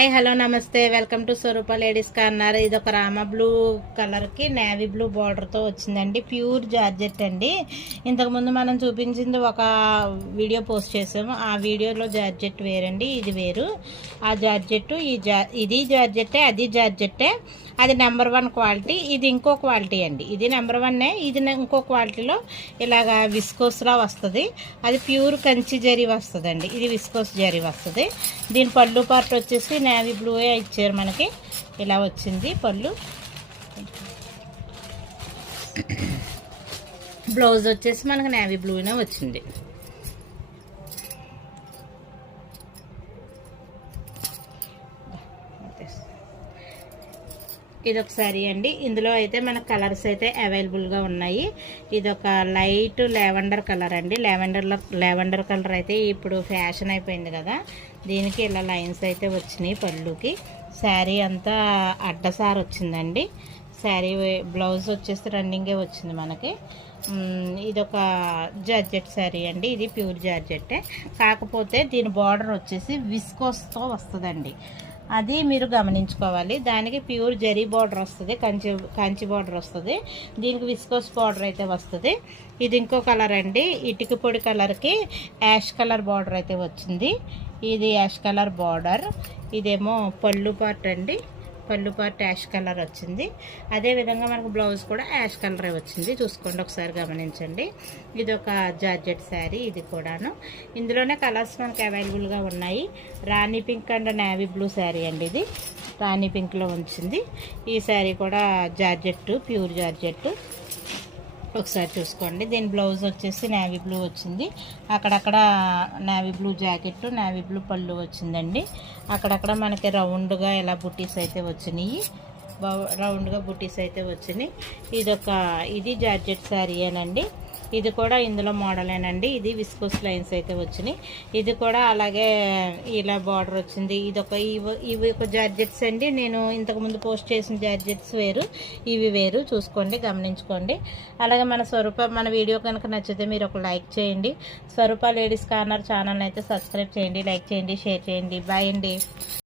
Hi hello నమస్తే welcome to Swarupa ladies corner. ఇది ఒక రామ బ్లూ కలర్కి నేవీ బ్లూ బార్డర్తో వచ్చిందండి. ప్యూర్ జార్జెట్ అండి. ఇంతకుముందు మనం చూపించింది ఒక వీడియో పోస్ట్ చేసాము. ఆ వీడియోలో జార్జెట్ వేరండి, ఇది వేరు. ఆ జార్జెట్ ఇది జార్జెట్టే, అది జార్జెట్టే. అది నెంబర్ 1 క్వాలిటీ, ఇది ఇంకో క్వాలిటీ అండి. ఇది నెంబర్ 1, ఇది ఇంకో క్వాలిటీలో ఇలాగా విస్కోస్లా వస్తుంది. అది ప్యూర్ కంచి జరీ వస్తుందండి. ఇది విస్కోస్ జరీ వస్తుంది. దీని పళ్ళు పార్ట్ వచ్చేసి నేవీ బ్లూయే ఇచ్చారు మనకి. ఇలా వచ్చింది పళ్ళు. బ్లౌజ్ వచ్చేసి మనకి నేవీ బ్లూనే వచ్చింది. ఇది ఒక సారీ అండి. ఇందులో అయితే మనకు కలర్స్ అయితే అవైలబుల్గా ఉన్నాయి. ఇది ఒక లైట్ లావెండర్ కలర్ అండి. లావెండర్ కలర్ అయితే ఇప్పుడు ఫ్యాషన్ అయిపోయింది కదా. దీనికి ఇలా లైన్స్ అయితే వచ్చినాయి పళ్ళుకి. శారీ అంతా అడ్డసారి వచ్చిందండి. శారీ బ్లౌజ్ వచ్చేసి రన్నింగే వచ్చింది మనకి. ఇదొక జార్జెట్ శారీ అండి. ఇది ప్యూర్ జార్జెట్టే, కాకపోతే దీని బార్డర్ వచ్చేసి విస్కోస్తో వస్తుందండి. అది మీరు గమనించుకోవాలి. దానికి ప్యూర్ జరీ బార్డర్ వస్తుంది, కంచి బార్డర్ వస్తుంది. దీనికి విస్కోస్ బార్డర్ అయితే వస్తుంది. ఇది ఇంకో కలర్ అండి. ఇటుక పొడి కలర్కి యాష్ కలర్ బార్డర్ అయితే వచ్చింది. ఇది యాష్ కలర్ బార్డర్. ఇదేమో పళ్ళు పార్ట్ అండి. పళ్ళు పార్ట్ యాష్ కలర్ వచ్చింది. అదేవిధంగా మనకు బ్లౌజ్ కూడా యాష్ కలరే వచ్చింది. చూసుకోండి, ఒకసారి గమనించండి. ఇది ఒక జార్జెట్ శారీ. ఇది కూడాను ఇందులోనే కలర్స్ మనకు అవైలబుల్గా ఉన్నాయి. Rani pink and navy blue sari అండి. ఇది రాణి పింక్లో వచ్చింది. ఈ శారీ కూడా జార్జెట్, ప్యూర్ జార్జెట్. ఒకసారి చూసుకోండి. దీని బ్లౌజ్ వచ్చేసి నేవీ బ్లూ వచ్చింది. అక్కడక్కడ navy blue jacket, navy blue పళ్ళు వచ్చిందండి. అక్కడక్కడ మనకి రౌండ్గా ఇలా బుటీస్ అయితే వచ్చినాయి. రౌండ్గా బుటీస్ అయితే వచ్చినాయి. ఇది జార్జెట్ శారీయేనండి. ఇది కూడా ఇందులో మోడలేనండి. ఇది విస్కోస్ లైన్స్ అయితే వచ్చినాయి. ఇది కూడా అలాగే ఇలా బార్డర్ వచ్చింది. ఇవి ఒక జార్జెట్స్ అండి. నేను ఇంతకుముందు పోస్ట్ చేసిన జార్జెట్స్ వేరు, ఇవి వేరు. చూసుకోండి, గమనించుకోండి. అలాగే మన వీడియో కనుక నచ్చితే మీరు ఒక లైక్ చేయండి. స్వరూప లేడీస్ కార్నర్ ఛానల్ అయితే సబ్స్క్రైబ్ చేయండి, లైక్ చేయండి, షేర్ చేయండి. బాయ్ అండి.